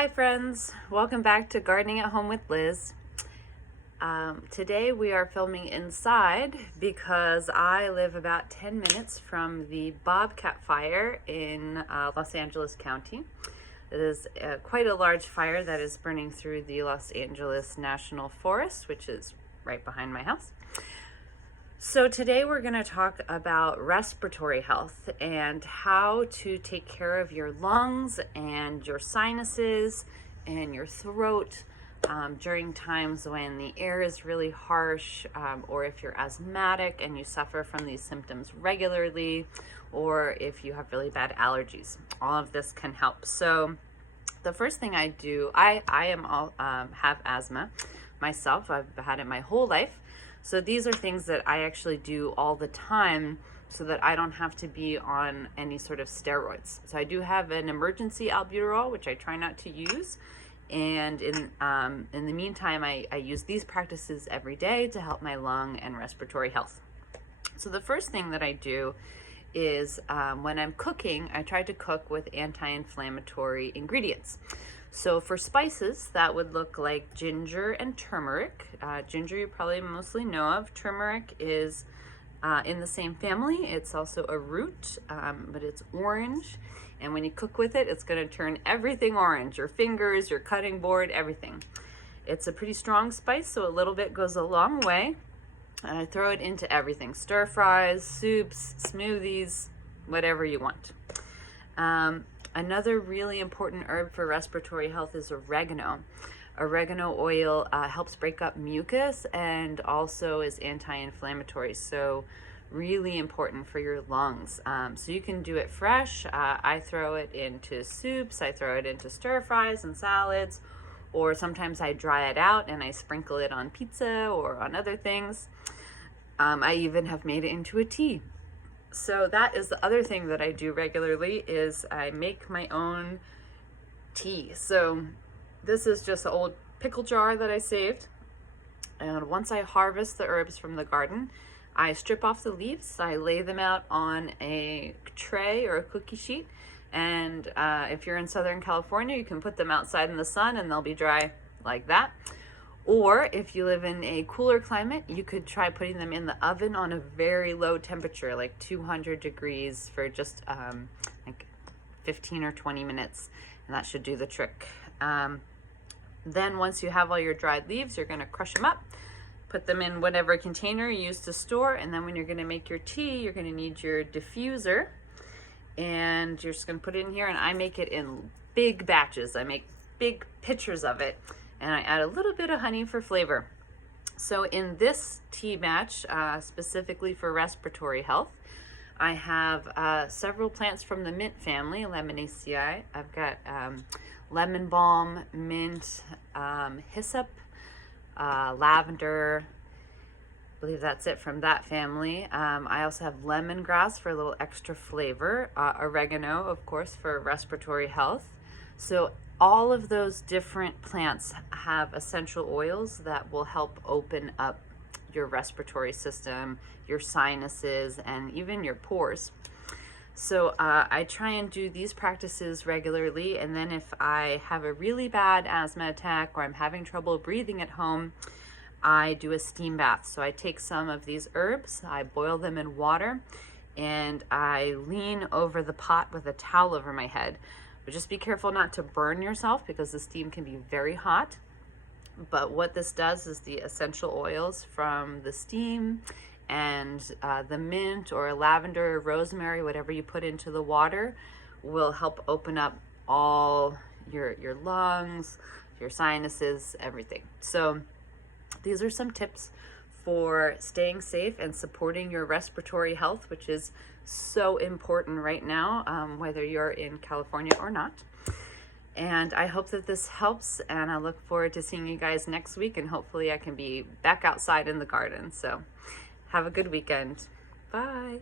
Hi friends, welcome back to Gardening at Home with Liz. Today we are filming inside because I live about 10 minutes from the Bobcat fire in Los Angeles County. It is quite a large fire that is burning through the Los Angeles National Forest, which is right behind my house. So today we're going to talk about respiratory health and how to take care of your lungs and your sinuses and your throat during times when the air is really harsh, or if you're asthmatic and you suffer from these symptoms regularly, or if you have really bad allergies. All of this can help. So the first thing I do, I have asthma myself. I've had it my whole life. So these are things that I actually do all the time so that I don't have to be on any sort of steroids. So I do have an emergency albuterol, which I try not to use. And in the meantime, I use these practices every day to help my lung and respiratory health. So the first thing that I do is when I'm cooking, I try to cook with anti-inflammatory ingredients. So for spices, that would look like ginger and turmeric. Ginger you probably mostly know of. Turmeric is in the same family. It's also a root, but it's orange. And when you cook with it, it's going to turn everything orange. Your fingers, your cutting board, everything. It's a pretty strong spice, so a little bit goes a long way. And I throw it into everything. Stir fries, soups, smoothies, whatever you want. Another really important herb for respiratory health is oregano. Oregano oil helps break up mucus and also is anti-inflammatory, so really important for your lungs. So you can do it fresh. I throw it into soups, I throw it into stir fries and salads, or sometimes I dry it out and I sprinkle it on pizza or on other things. I even have made it into a tea. So that is the other thing that I do regularly is I make my own tea. So this is just an old pickle jar that I saved. And once I harvest the herbs from the garden, I strip off the leaves. I lay them out on a tray or a cookie sheet. And if you're in Southern California, you can put them outside in the sun and they'll be dry like that. Or if you live in a cooler climate, you could try putting them in the oven on a very low temperature, like 200 degrees for just like 15 or 20 minutes, and that should do the trick. Then once you have all your dried leaves, you're going to crush them up, put them in whatever container you use to store, and then when you're going to make your tea, you're going to need your diffuser, and you're just going to put it in here, and I make it in big batches. I make big pitchers of it. And I add a little bit of honey for flavor. So in this tea batch, specifically for respiratory health, I have several plants from the mint family, Lemonaceae. I've got lemon balm, mint, hyssop, lavender. I believe that's it from that family. I also have lemongrass for a little extra flavor. Oregano, of course, for respiratory health. So all of those different plants have essential oils that will help open up your respiratory system, your sinuses, and even your pores. So I try and do these practices regularly, and then if I have a really bad asthma attack or I'm having trouble breathing at home, I do a steam bath. So I take some of these herbs, I boil them in water, and I lean over the pot with a towel over my head. But just be careful not to burn yourself because the steam can be very hot. But what this does is the essential oils from the steam and the mint or lavender, or rosemary, whatever you put into the water, will help open up all your lungs, your sinuses, everything. So these are some tips for staying safe and supporting your respiratory health, which is so important right now, whether you're in California or not. And I hope that this helps, and I look forward to seeing you guys next week, and hopefully I can be back outside in the garden. So have a good weekend. Bye.